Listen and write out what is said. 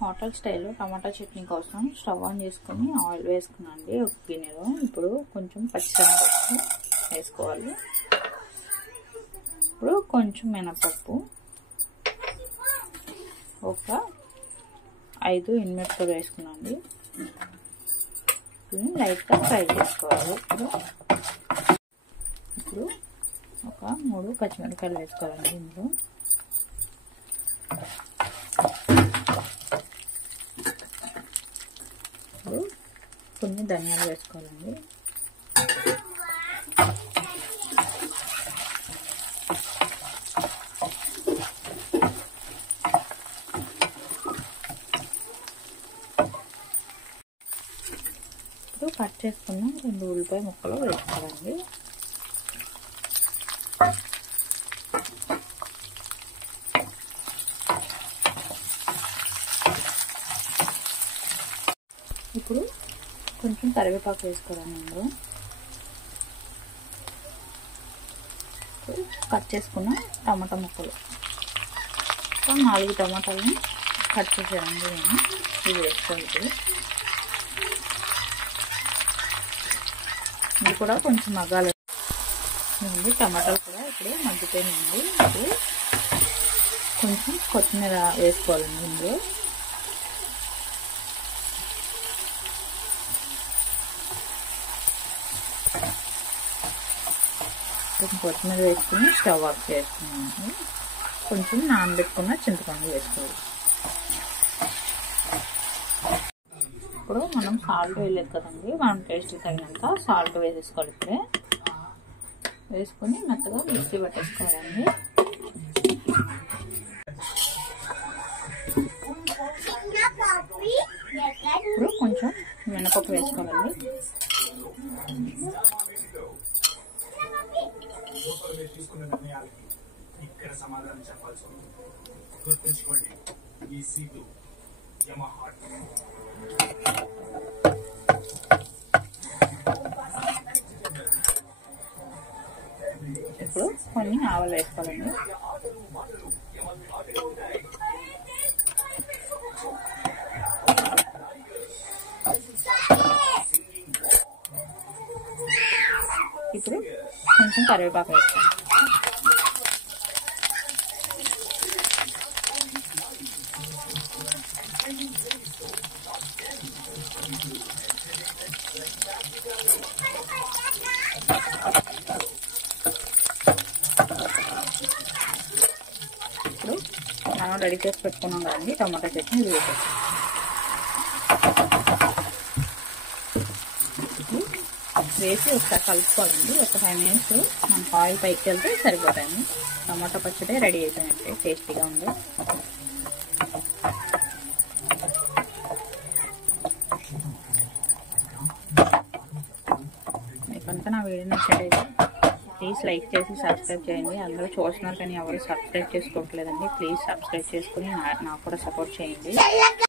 Hotel స్టైల్లో టమాటా చట్నీ కోసం stove on చేసుకొని ఆయిల్ వేసుకున్నాండి ఒక గిన్నెలో. ఇప్పుడు కొంచెం పచ్చిశనగపప్పు వేసుకోవాలి. ఇప్పుడు కొంచెం మినపప్పు, ఒక 5 ఎండుమిరపకాయలు వేసుకున్నాండి. లైట్గా ఫ్రై చేసుకోవాలి. ఇప్పుడు ఒక 3 పచ్చిమిరపకాయలు వేసుకోవాలండి. ఇందులో ఇప్పుడు కొన్ని ధనియాలు వేసుకోవాలండి. ఇప్పుడు కట్ చేసుకున్న 2 ఉల్లిపాయ ముక్కలు వేసుకోవాలండి. ఇప్పుడు కొంచెం కరివేపాకు వేసుకోవాలండి. ఇందులో కట్ చేసుకున్న టమాటా ముక్కలు, 4 టమాటాలని కట్ చేసానండి నేను. ఇది వేసుకోవాలి. ఇది కూడా కొంచెం మగ్గాలి. టమాటాలు కూడా ఇప్పుడు మగ్గిపోయినాయండి. ఇప్పుడు కొంచెం కొత్తిమీర వేసుకోవాలండి. ఇందులో కొంచెం కొత్తిమీర వేసుకుని స్టవ్ ఆఫ్ చేసుకున్నాము. కొంచెం నానబెట్టుకున్న చింతపండు వేసుకోవాలి. ఇప్పుడు మనం సాల్ట్ వేయలేదు కదండి, మనం టేస్ట్ తగినంత సాల్ట్ వేసేసుకోవాలి. ఇప్పుడే వేసుకుని మెత్తగా మిక్సీ పట్టేసుకోవాలండి. ఇప్పుడు కొంచెం మినపప్పు వేసుకోవాలండి. ఇక్కడ సమాధానం చెప్పాల్సి ఉంది. గుర్తుంచుకోండి, ఈ సీటు యమహా. ఇప్పుడు కొన్ని ఆవాలు వేసుకోవాలండి. ఇప్పుడు కొంచెం కరివేపాకు వేసుకోవాలి. ఇప్పుడు మనం రెడీ చేసి పెట్టుకున్నాం కదండి టమాటా చట్నీ. ఇది వేసి ఒకసారి కలుపుకోవాలండి. ఒక 5 మినిట్స్ మనకు ఆయిల్ పైకి వెళ్తే సరిపోతాయి. టమాటా పచ్చడి రెడీ అయిపోయినట్టే, టేస్టీగా ఉంది. మీకంతా నా వీడియో నచ్చినట్లయితే ప్లీజ్ లైక్ చేసి సబ్స్క్రైబ్ చేయండి. అందరూ చూస్తున్నారు కానీ ఎవరు సబ్స్క్రైబ్ చేసుకోవట్లేదండి. ప్లీజ్ సబ్స్క్రైబ్ చేసుకుని నాకు కూడా సపోర్ట్ చేయండి.